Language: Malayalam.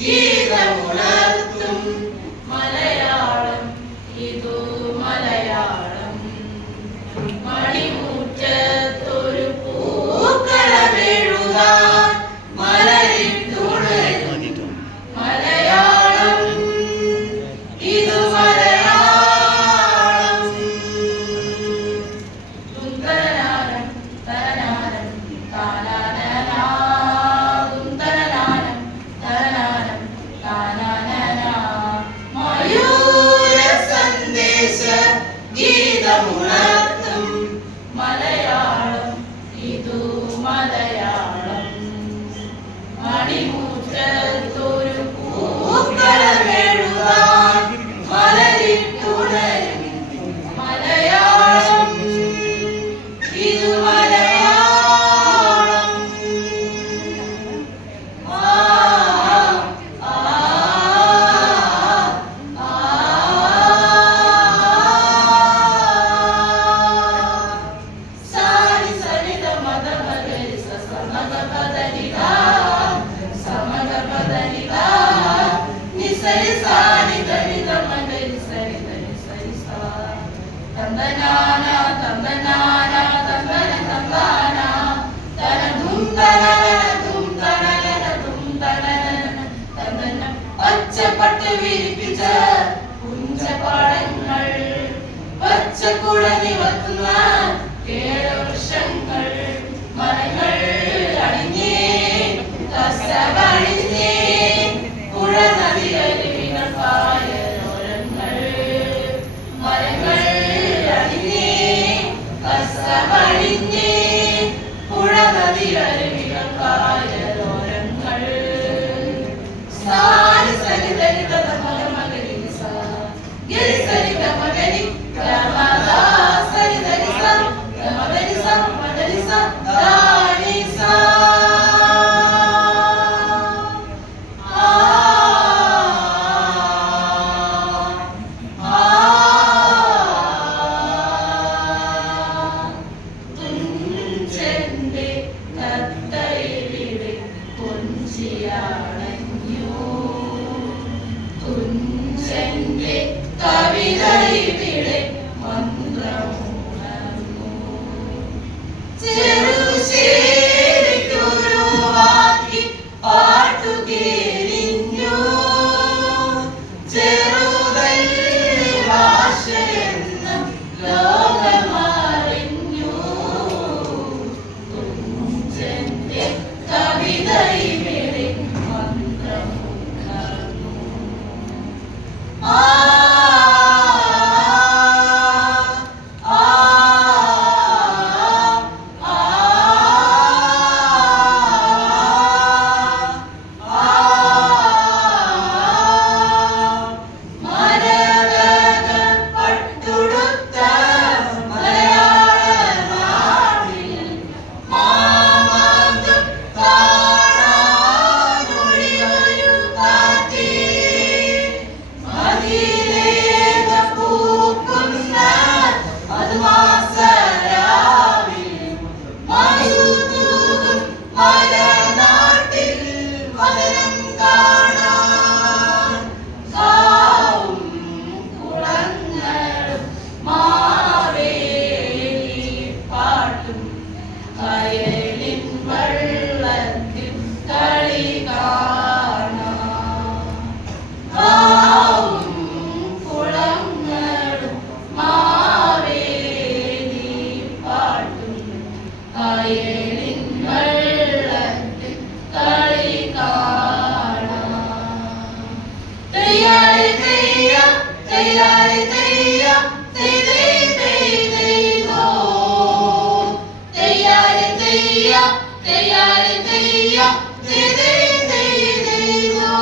ഗീതമുണർത്തും മലയാളം ഇതു മലയാളം. മണിമുറ്റത്തൊരു പൂക്കളമെഴുതാൻ മലരിട്ടുണരും മലയാളം ഇതു മലയാളം. തുന്തനാനം തനാനം താനാനാ തുന്തനാനം തനാനം താനാനാ. മയൂര സന്ദേശ ഗീതമുണർത്തും മലയാളം ഇതു മലയാളം. മണിമുറ്റത്തൊരു പൂക്കളമെഴുതാൻ മലരിട്ടുണരും മലയാളം ഇതു മലയാളം. ആ ആ ആ സാരി സരിത മദ മഗരി സമഗ പദനിദാ സമഗ പദനിദാ നിസരി സാരി ധനിത മഗരി സരി ധനി സരി സാ. തന്ദനാന തന്ദനാന തന്ദന തന്ദാന തന ധും തനന ധും തനന ധും തനന തന്ദന. പച്ചപ്പട്ട് വിരിപ്പിച്ച പുഞ്ചപാടങ്ങൾ പച്ചക്കുട നിവർത്തുന്ന കേരവൃക്ഷങ്ങൾ മരങ്ങൾ അണിഞ്ഞേ കസവണിഞ്ഞേ പുഴ നദിയരുവികൾ പായലോരങ്ങൾ. മരങ്ങൾ അണിഞ്ഞേ കസവണിഞ്ഞേ പുഴ നദിയരുവികൾ പായലോരങ്ങൾ. സാരി സരി ധനി തദ മഗ മഗരി സാ ഗരി സരി ഗ മഗരി ഗമദാ സരി ധനി സാ ഗമദനി സാ മദനി സാ ധാനി സാ. ആ ആ തുഞ്ചന്റെ തത്തയിലെ കൊഞ്ചിയാണഞ്ഞു തുഞ്ചന്റെ കവിതയിലെ മന്ത്രമുണർന്നു. ചെറുശേരിക്കുരുവാക്കി പാട്ടു കേരിഞ്ഞു ചെറുതല്ലി ഭാഷയെന്ന ലോകമറിഞ്ഞു. തുഞ്ചന്റെ കവിതയിലെ മന്ത്രമുണർന്നു. ആ ആ ആ ആ മരതക പട്ടുടുത്ത മലയാള നാട്ടിൽ മാമാങ്കം കാണാനൊഴിയൊരു കാറ്റേ. മതിലേക പൂക്കുന്ന മധുമാസരാവിൽ മധുതൂകും മലനാട്ടിൽ മദനം കാണാൻ. കാവും കുളങ്ങളും മാവേലി പാട്ടും കയലിൻ വെള്ളത്തിൽ കളി കാണാൻ. കാവും കുളങ്ങളും മാവേലി പാട്ടും കയലിൻ വെള്ളത്തിൽ കളി കാണാൻ. തെയ്യാരി തെയ്യ തെയ്യാരി തെയ്യ തെയ് തെയ് തെയ് തെയ്തോ. തെയ്യാരി തെയ്യ തെയ്യാരി തെയ്യ തെയ് തെയ് തെയ് തെയ്തോ.